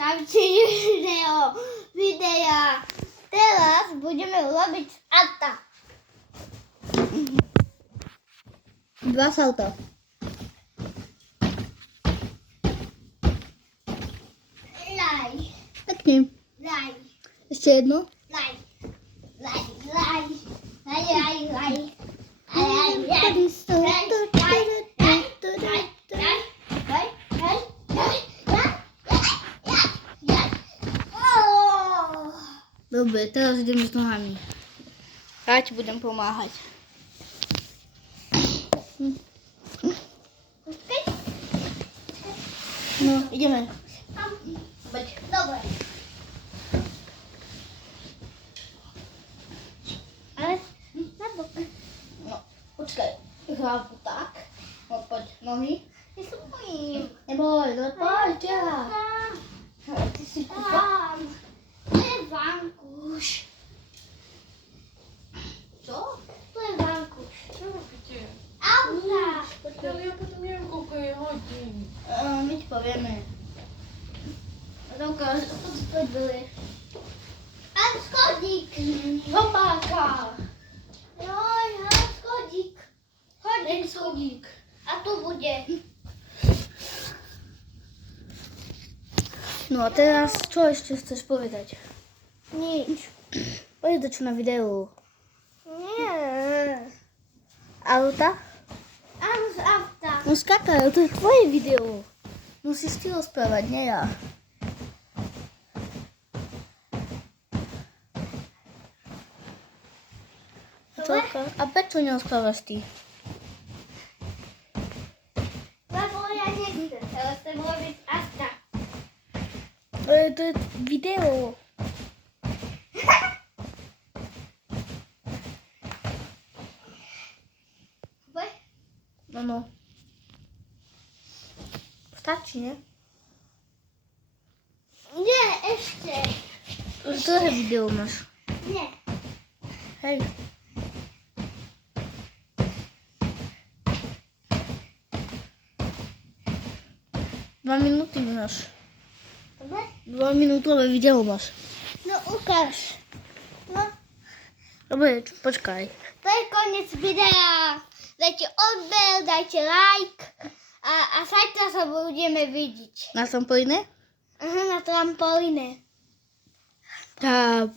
Stavte videa. Teraz budeme robiť auta. Dva salto. Laj. Pekne. Laj. Ešte jedno. Laj. Laj. Laj. Laj. Laj. Laj. Laj. Laj. Dobre, teraz ideme s nohami. Ja ti budem pomáhať. No, ideme. Poď. Dobre. Ale na bok. No, počkaj. Hlavu tak. No, poď. Nohy. Ja sa bojím. Neboj, no poď, ťa. Ty si tam. To je vankúš. Čo? To je vankúš. Čo robíte? Auta. Ale ja potom neviem, koľko je hodín. My ti povieme. Rovka, poď dole. A schodík. Hopáka. Joj, a schodík. Chodík, schodík. A tu bude. No a teraz, čo ešte chceš povedať? Nič. Povedať čo na videu. Nie. Auta? Áno, z auta. No skakaj, to je tvoje video. Musíš ty rozprávať, nie ja. Čoka, a prečo nerozprávaš ty? Lebo ja nechcem. Teraz chcem robiť auta. To je video. Poď. No. Stačí, ne? Nie, ešte. Ktoré video máš? Nie. Hej. Dva minúty máš. Dobre? 2-minútové video máš. No ukáž. No, Dobre, počkaj. to je koniec videa. Dajte odber, dajte like a zajtra sa budeme vidieť. Na trampolíne? Aha, na trampolíne. Tá.